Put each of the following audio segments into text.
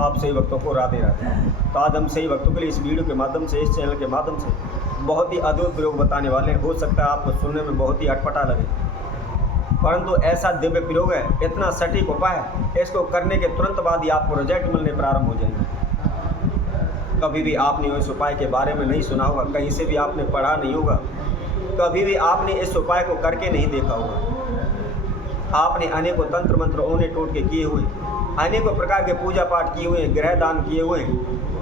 आप सही भक्तों को राधे राधे। तो आज हम सही भक्तों के लिए इस वीडियो के माध्यम से, इस चैनल के माध्यम से बहुत ही अद्भुत प्रयोग बताने वाले हैं। हो सकता है आपको सुनने में बहुत ही अटपटा लगे, परंतु ऐसा दिव्य प्रयोग है, इतना सटीक उपाय है, इसको करने के तुरंत बाद ही आपको रिजल्ट मिलने प्रारंभ हो जाएंगे। कभी भी आपने इस उपाय के बारे में नहीं सुना होगा, कहीं से भी आपने पढ़ा नहीं होगा, कभी भी आपने इस उपाय को करके नहीं देखा होगा। आपने अनेकों तंत्र मंत्र ओने टोटके किए हुए, अनेकों प्रकार के पूजा पाठ किए हुए, ग्रह दान किए हुए,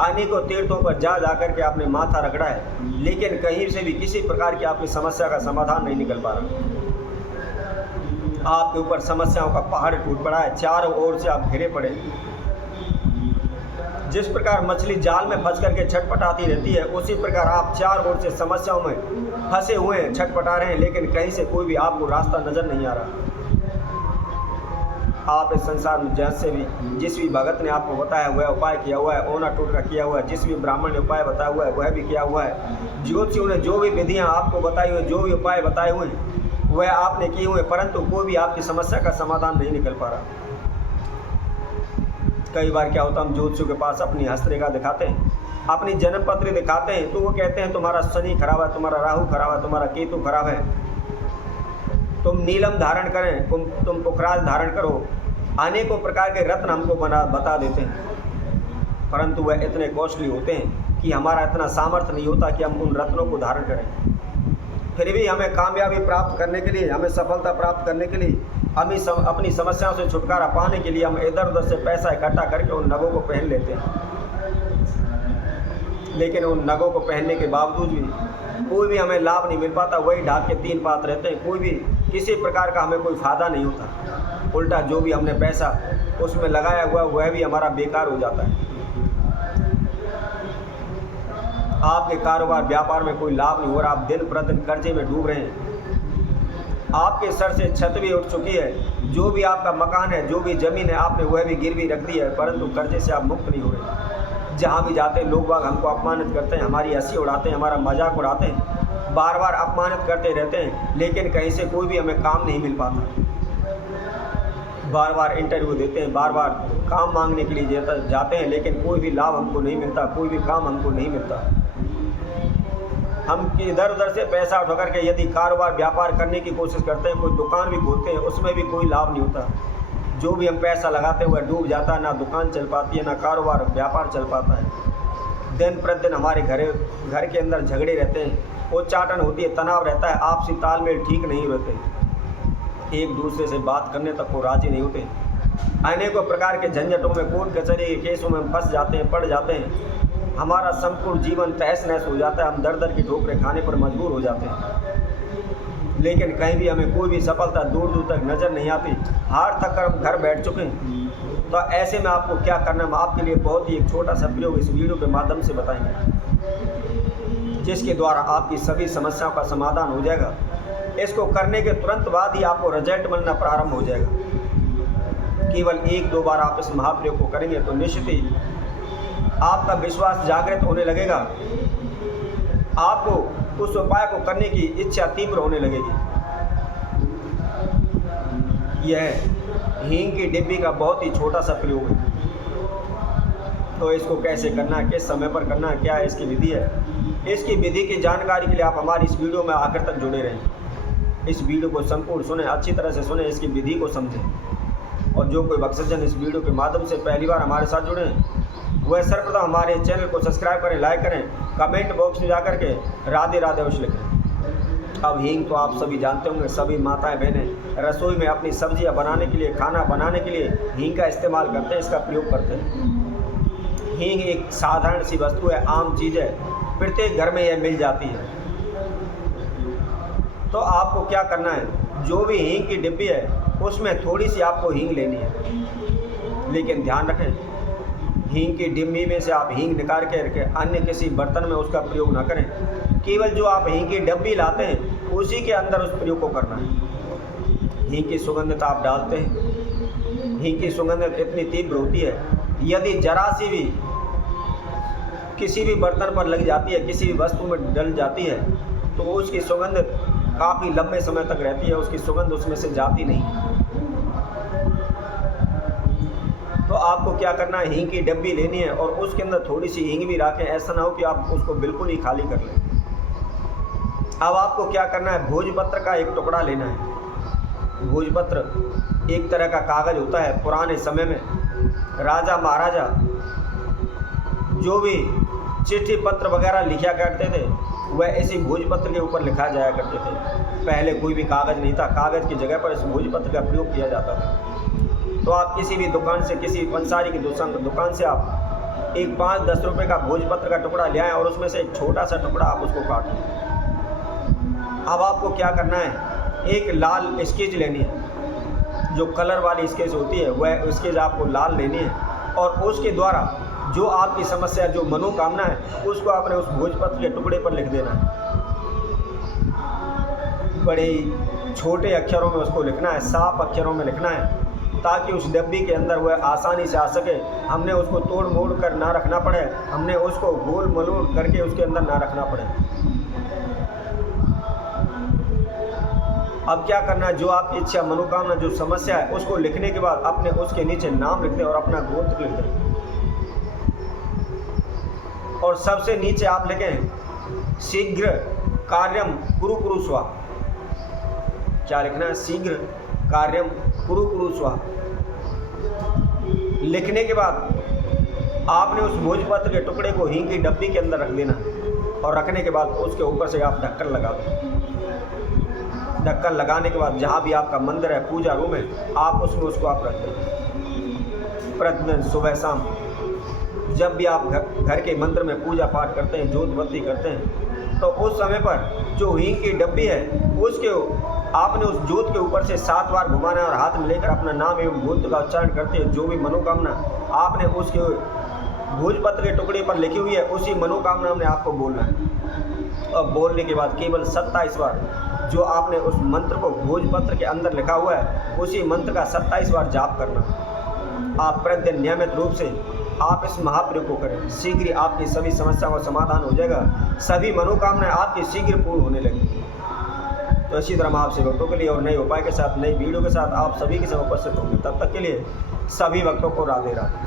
अनेकों तीर्थों पर जा कर के आपने माथा रगड़ा है, लेकिन कहीं से भी किसी प्रकार की आपकी समस्या का समाधान नहीं निकल पा रहा। आपके ऊपर समस्याओं का पहाड़ टूट पड़ा है, चारों ओर से आप घिरे पड़े। जिस प्रकार मछली जाल में फंस करके छटपटाती रहती है, उसी प्रकार आप चारों ओर से समस्याओं में फंसे हुए हैं, छटपटा रहे हैं, लेकिन कहीं से कोई भी आपको रास्ता नजर नहीं आ रहा। आप इस संसार में जैसे भी जिस भी भगत ने आपको बताया हुआ है, उपाय किया हुआ है, ओना टोटका किया हुआ है, जिस भी ब्राह्मण ने उपाय बताया हुआ है वह भी किया हुआ है, ज्योतिषियों ने जो भी विधियां आपको बताई हुई, जो भी उपाय बताए हुए वह आपने किए हुए, परंतु कोई भी आपकी समस्या का समाधान नहीं निकल पा रहा। कई बार क्या होता है, हम ज्योतिषियों के पास अपनी हस्तरेखा दिखाते हैं, अपनी जन्म पत्री दिखाते हैं, तो वो कहते हैं तुम्हारा शनि खराब है, तुम्हारा राहु खराब है, तुम्हारा केतु खराब है, तुम नीलम धारण करें, तुम पुखराज धारण करो, अनेकों प्रकार के रत्न हमको बता देते हैं, परंतु वह इतने कॉस्टली होते हैं कि हमारा इतना सामर्थ्य नहीं होता कि हम उन रत्नों को धारण करें। फिर भी हमें कामयाबी प्राप्त करने के लिए, हमें सफलता प्राप्त करने के लिए, अपनी समस्याओं से छुटकारा पाने के लिए हम इधर उधर से पैसा इकट्ठा करके उन नगों को पहन लेते हैं, लेकिन उन नगों को पहनने के बावजूद भी कोई भी हमें लाभ नहीं मिल पाता। वही ढाक के तीन पात रहते हैं, कोई भी किसी प्रकार का हमें कोई फ़ायदा नहीं होता। उल्टा जो भी हमने पैसा उसमें लगाया हुआ वह भी हमारा बेकार हो जाता है। आपके कारोबार व्यापार में कोई लाभ नहीं हो रहा, आप दिन प्रतिदिन कर्जे में डूब रहे हैं, आपके सर से छत भी उठ चुकी है, जो भी आपका मकान है, जो भी ज़मीन है, आपने वह भी गिरवी रख दी है, परंतु कर्जे से आप मुक्त नहीं हो रहे। जहाँ भी जाते हैं लोग बाग हमको अपमानित करते हैं, हमारी हंसी उड़ाते हैं, हमारा मजाक उड़ाते हैं, बार बार अपमानित करते रहते हैं, लेकिन कहीं से कोई भी हमें काम नहीं मिल पाता। बार बार इंटरव्यू देते हैं, बार बार काम मांगने के लिए जाते हैं, लेकिन कोई भी लाभ हमको नहीं मिलता, कोई भी काम हमको नहीं मिलता। हम इधर उधर से पैसा उठा करके यदि कारोबार व्यापार करने की कोशिश करते हैं, कोई दुकान भी खोलते हैं, उसमें भी कोई लाभ नहीं होता। जो भी हम पैसा लगाते हैं वह डूब जाता है, ना दुकान चल पाती है, ना कारोबार व्यापार चल पाता है। दिन प्रतिदिन हमारे घर के अंदर झगड़े रहते हैं, उच्चाटन होती है, तनाव रहता है, आपसी तालमेल ठीक नहीं रहते, एक दूसरे से बात करने तक को राजी नहीं होते, अनेकों प्रकार के झंझटों में, कोर्ट कचहरी के केसों में फंस जाते हैं, पड़ जाते हैं, हमारा संपूर्ण जीवन तहस नहस हो जाता है, हम दर दर की ठोकरें खाने पर मजबूर हो जाते हैं, लेकिन कहीं भी हमें कोई भी सफलता दूर दूर तक नज़र नहीं आती, हार थक कर हम घर बैठ चुके हैं। तो ऐसे में आपको क्या करना है, हम आपके लिए बहुत ही एक छोटा सा प्रयोग इस वीडियो के माध्यम से बताएंगे, जिसके द्वारा आपकी सभी समस्याओं का समाधान हो जाएगा। इसको करने के तुरंत बाद ही आपको रिजल्ट मिलना प्रारंभ हो जाएगा। केवल एक दो बार आप इस महाप्रयोग को करेंगे तो निश्चित ही आपका विश्वास जागृत होने लगेगा, आपको उस उपाय को करने की इच्छा तीव्र होने लगेगी। यह हींग की डिब्बी का बहुत ही छोटा सा प्रयोग है। तो इसको कैसे करना है, किस समय पर करना है, क्या है इसकी विधि है, इसकी विधि की जानकारी के लिए आप हमारी इस वीडियो में आखिर तक जुड़े रहें। इस वीडियो को संपूर्ण सुने, अच्छी तरह से सुने, इसकी विधि को समझें। और जो कोई भक्तजन इस वीडियो के माध्यम से पहली बार हमारे साथ जुड़े हैं, वह सर्वप्रथम हमारे चैनल को सब्सक्राइब करें, लाइक करें, कमेंट बॉक्स में जाकर के राधे राधे अवश्य लिखें। अब हींग तो आप सभी जानते होंगे, सभी माताएं बहनें रसोई में अपनी सब्जियां बनाने के लिए, खाना बनाने के लिए हींग का इस्तेमाल करते हैं, इसका प्रयोग करते हैं। हींग एक साधारण सी वस्तु है, आम चीज़ है, प्रत्येक घर में यह मिल जाती है। तो आपको क्या करना है, जो भी हींग की डिब्बी है उसमें थोड़ी सी आपको हींग लेनी है, लेकिन ध्यान रखें हींग की डिब्बी में से आप हींग निकाल के रखें, अन्य किसी बर्तन में उसका प्रयोग ना करें। केवल जो आप हींग की डिब्बी लाते हैं उसी के अंदर उस प्रयोग को करना है। हींग की सुगंधित आप डालते हैं, हींग की सुगंधित इतनी तीव्र होती है, यदि जरा सी भी किसी भी बर्तन पर लग जाती है, किसी भी वस्तु में डल जाती है, तो उसकी सुगंध काफ़ी लंबे समय तक रहती है, उसकी सुगंध उसमें से जाती नहीं। तो आपको क्या करना है, हींग की डब्बी लेनी है और उसके अंदर थोड़ी सी हींग भी रखें। ऐसा ना हो कि आप उसको बिल्कुल ही खाली कर लें। अब आपको क्या करना है, भोजपत्र का एक टुकड़ा लेना है। भोजपत्र एक तरह का कागज़ होता है। पुराने समय में राजा महाराजा जो भी चिट्ठी पत्र वगैरह लिखा करते थे वह इसी भोजपत्र के ऊपर लिखा जाया करते थे। पहले कोई भी कागज़ नहीं था, कागज़ की जगह पर इस भोजपत्र का प्रयोग किया जाता था। तो आप किसी भी दुकान से, किसी पंसारी की दुकान से आप एक 5-10 रुपये का भोजपत्र का टुकड़ा ले आएँ और उसमें से एक छोटा सा टुकड़ा आप उसको काट लें। अब आपको क्या करना है, एक लाल स्केच लेनी है। जो कलर वाली स्केच होती है वह स्केच आपको लाल लेनी है और उसके द्वारा जो आपकी समस्या, जो मनोकामना है, उसको आपने उस भोजपत्र के टुकड़े पर लिख देना है। बड़े ही छोटे अक्षरों में उसको लिखना है, साफ अक्षरों में लिखना है, ताकि उस डब्बी के अंदर वह आसानी से आ सके। हमने उसको तोड़ मोड़ कर ना रखना पड़े, हमने उसको गोल मलोड़ करके उसके अंदर ना रखना पड़े। अब क्या करना है, जो आपकी इच्छा, मनोकामना, जो समस्या है, उसको लिखने के बाद अपने उसके नीचे नाम लिख दें और अपना गोत्र लिख दें। और सबसे नीचे आप लिखें, शीघ्र कार्यम कुरु कुरु स्वाहा। क्या लिखना है, शीघ्र कार्यम कुरु कुरु स्वाहा। लिखने के बाद आपने उस भोजपत्र के टुकड़े को हींग की डब्बी के अंदर रख देना और रखने के बाद उसके ऊपर से आप ढक्कन लगा दें। ढक्कन लगाने के बाद जहाँ भी आपका मंदिर है, पूजा रूम है, आप उसमें उसको आप रख दें। प्रतिदिन सुबह शाम जब भी आप घर के मंदिर में पूजा पाठ करते हैं, जोत बत्ती करते हैं, तो उस समय पर जो हींग की डब्बी है उसके आपने उस जोत के ऊपर से 7 बार घुमाना है और हाथ में लेकर अपना नाम एवं गोत्र का उच्चारण करते हैं। जो भी मनोकामना आपने उसके भोजपत्र के टुकड़े पर लिखी हुई है, उसी मनोकामना में आपको बोलना है। और बोलने के बाद केवल 27 बार जो आपने उस मंत्र को भोजपत्र के अंदर लिखा हुआ है, उसी मंत्र का 27 बार जाप करना। आप प्रतिदिन नियमित रूप से आप इस महाप्रयोग को करें, शीघ्र ही आपकी सभी समस्याओं का समाधान हो जाएगा। सभी मनोकामनाएं आपकी शीघ्र पूर्ण होने लगेंगी। तो इसी तरह हम आपसे भक्तों के लिए और नए उपाय के साथ, नई वीडियो के साथ आप सभी के साथ उपस्थित होंगे। तब तक के लिए सभी भक्तों को राधे राधे।